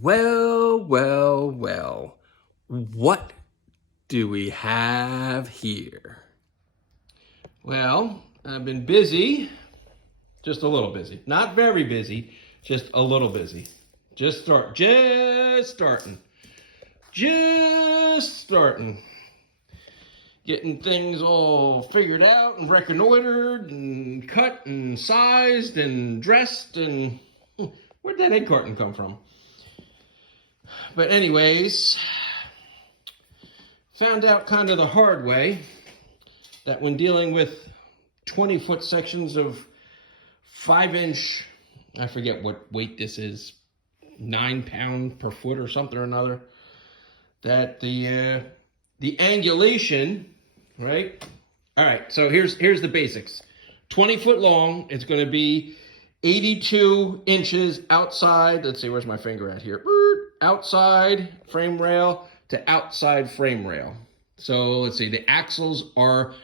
Well, well, well. What do we have here? Well, I've been busy, just a little busy. Not very busy, just a little busy. Just starting. Getting things all figured out and reconnoitered and cut and sized and dressed and where'd that egg carton come from? But anyways, found out kind of the hard way that when dealing with 20-foot sections of 5-inch, I forget what weight this is, 9 pound per foot or something or another, that the angulation, right? All right, so here's the basics. 20 foot long, it's going to be 82 inches outside. Let's see, where's my finger at here? Outside frame rail to outside frame rail. So let's see, the axles are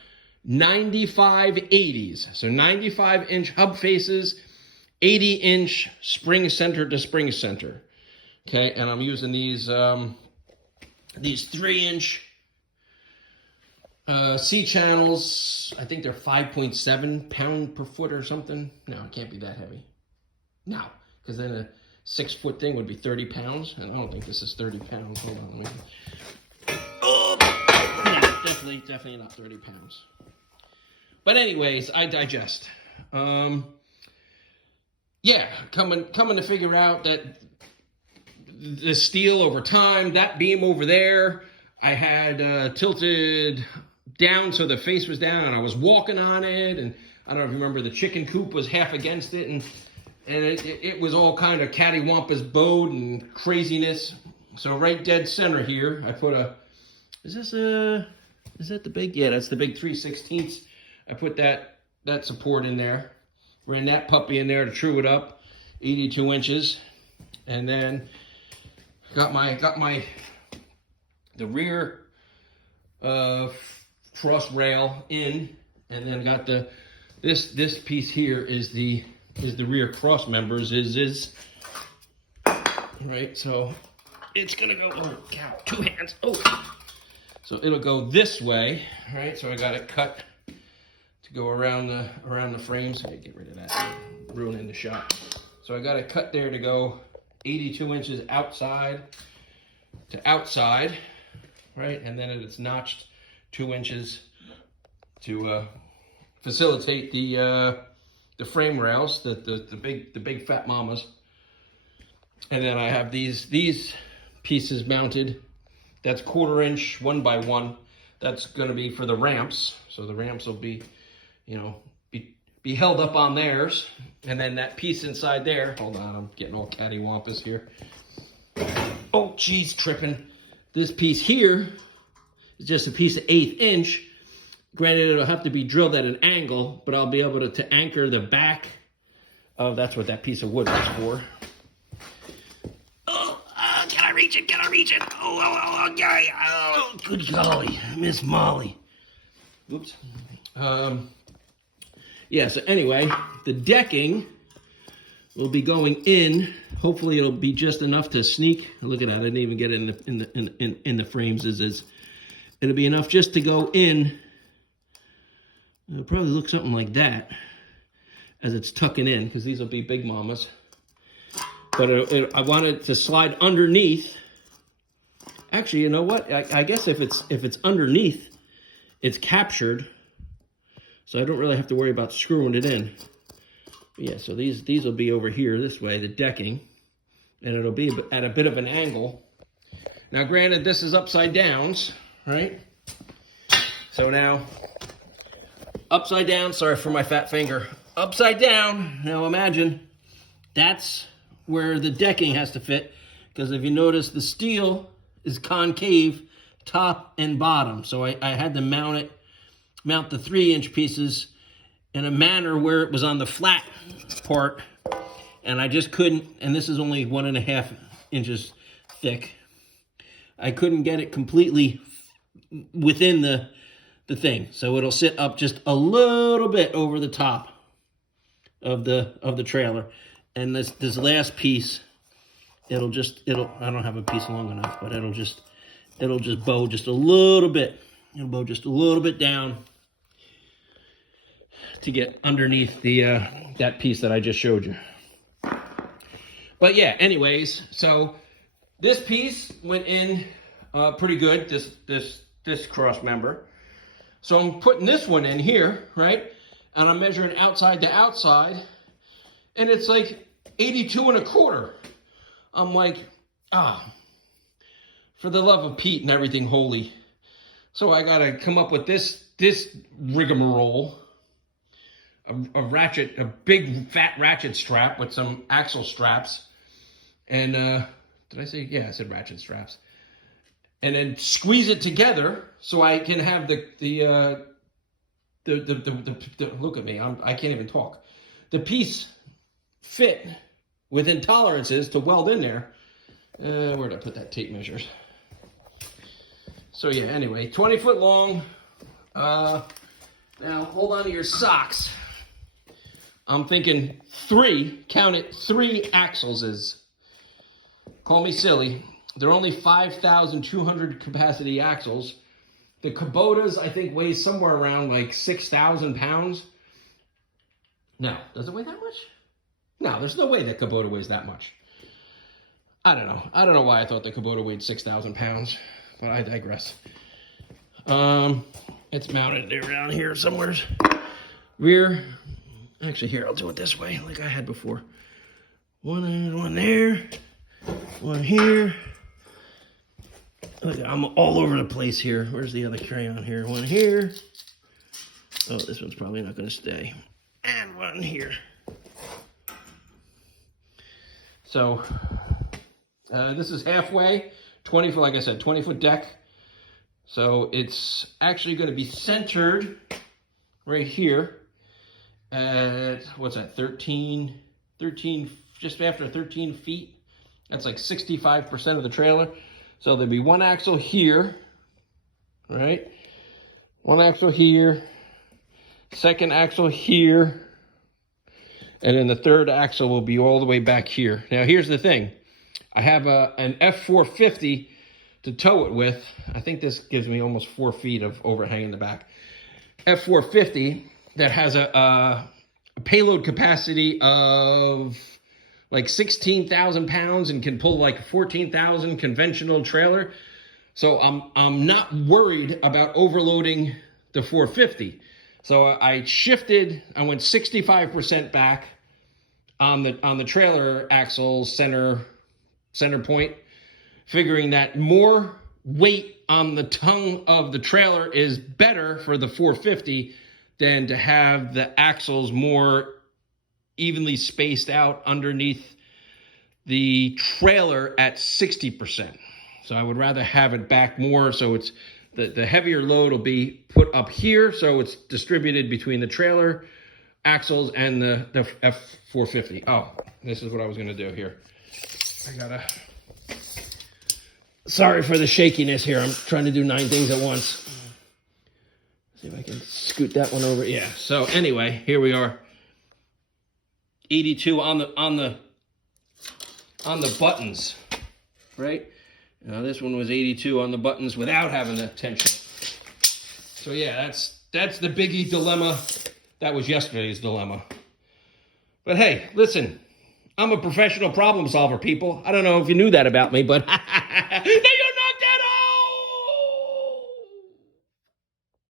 95/80s. So 95-inch hub faces, 80-inch spring center to spring center. Okay, and I'm using these 3-inch C channels. I think they're 5.7 pound per foot or something. No, it can't be that heavy. No, because then a 6-foot thing would be 30 pounds, and I don't think this is 30 pounds. Hold on, let me. Oh, yeah, definitely not 30 pounds. But anyways, I digest. Yeah, coming to figure out that the steel over time, that beam over there, I had tilted down so the face was down, and I was walking on it, and I don't know if you remember, the chicken coop was half against it, and it was all kind of cattywampus bowed and craziness. So right dead center here, I put a, is that the big? Yeah, that's the big 3/16. I put that support in there. Ran that puppy in there to true it up, 82 inches. And then got the rear cross rail in, and then got this piece here is the rear cross members is right. So it's gonna go, oh cow, 2 hands, oh. So it'll go this way, right? So I got it cut to go around the frames. So I get rid of that, ruining the shot. So I got it cut there to go 82 inches outside to outside, right? And then it's notched 2 inches to facilitate the frame rails, the big fat mamas. And then I have these pieces mounted. That's 1/4 inch 1x1. That's going to be for the ramps. So the ramps will be, be held up on theirs. And then that piece inside there, hold on, I'm getting all cattywampus here. Oh, geez, tripping. This piece here is just a piece of 1/8 inch. Granted, it'll have to be drilled at an angle, but I'll be able to anchor the back of, that's what that piece of wood was for. Oh, can I reach it? Can I reach it? Oh, good golly, Miss Molly. Oops. Yeah, so anyway, the decking will be going in. Hopefully it'll be just enough to sneak. Look at that, I didn't even get it in the frames. It'll be enough just to go in. It'll probably look something like that as it's tucking in, because these will be big mamas. But I want it to slide underneath. Actually, you know what? I guess if it's underneath, it's captured. So I don't really have to worry about screwing it in. But yeah, so these will be over here this way, the decking. And it'll be at a bit of an angle. Now granted, this is upside downs, right? So now, upside down, sorry for my fat finger. Upside down, now imagine, that's where the decking has to fit. Because if you notice, the steel is concave, top and bottom. So I had to mount the 3-inch pieces in a manner where it was on the flat part, and I just couldn't, and this is only 1.5 inches thick. I couldn't get it completely within the thing. So it'll sit up just a little bit over the top of the trailer. And this last piece I don't have a piece long enough, but it'll just bow just a little bit. It'll bow just a little bit down to get underneath the that piece that I just showed you. But yeah, anyways, so this piece went in pretty good, this cross member. So I'm putting this one in here, right? And I'm measuring outside to outside, and it's like 82 1/4. I'm like, for the love of Pete and everything holy. So I gotta come up with this rigmarole, a big fat ratchet strap with some axle straps, and did I say? Yeah, I said ratchet straps. And then squeeze it together so I can have the look at me, I can't even talk. The piece fit within tolerances to weld in there. Where'd I put that tape measure? So yeah, anyway, 20 foot long. Now hold on to your socks. I'm thinking 3, count it, 3 axles is. Call me silly. They're only 5,200 capacity axles. The Kubota's, I think, weighs somewhere around like 6,000 pounds. No, does it weigh that much? No, there's no way that Kubota weighs that much. I don't know. I don't know why I thought the Kubota weighed 6,000 pounds, but I digress. It's mounted around here somewhere. Rear. Actually, here, I'll do it this way, like I had before. One there. One here. Look, I'm all over the place here. Where's the other crayon here? One here. Oh, this one's probably not going to stay. And one here. So, this is halfway. 20 foot, like I said, 20 foot deck. So it's actually going to be centered right here at, what's that, 13, just after 13 feet. That's like 65% of the trailer. So there'll be one axle here, right? One axle here, second axle here, and then the third axle will be all the way back here. Now here's the thing. I have an F450 to tow it with. I think this gives me almost 4 feet of overhang in the back. F450 that has a payload capacity of like 16,000 pounds and can pull like a 14,000 conventional trailer. So I'm not worried about overloading the 450. So I shifted, I went 65% back on the trailer axle center point, figuring that more weight on the tongue of the trailer is better for the 450 than to have the axles more evenly spaced out underneath the trailer at 60%. So I would rather have it back more, so it's the heavier load will be put up here, so it's distributed between the trailer axles and the F450. Oh, this is what I was going to do here. Sorry for the shakiness here. I'm trying to do 9 things at once. See if I can scoot that one over. Yeah. So anyway, here we are. 82 on the buttons, right? Now this one was 82 on the buttons without having the tension. So yeah, that's the biggie dilemma. That was yesterday's dilemma. But hey, listen, I'm a professional problem solver, people. I don't know if you knew that about me, but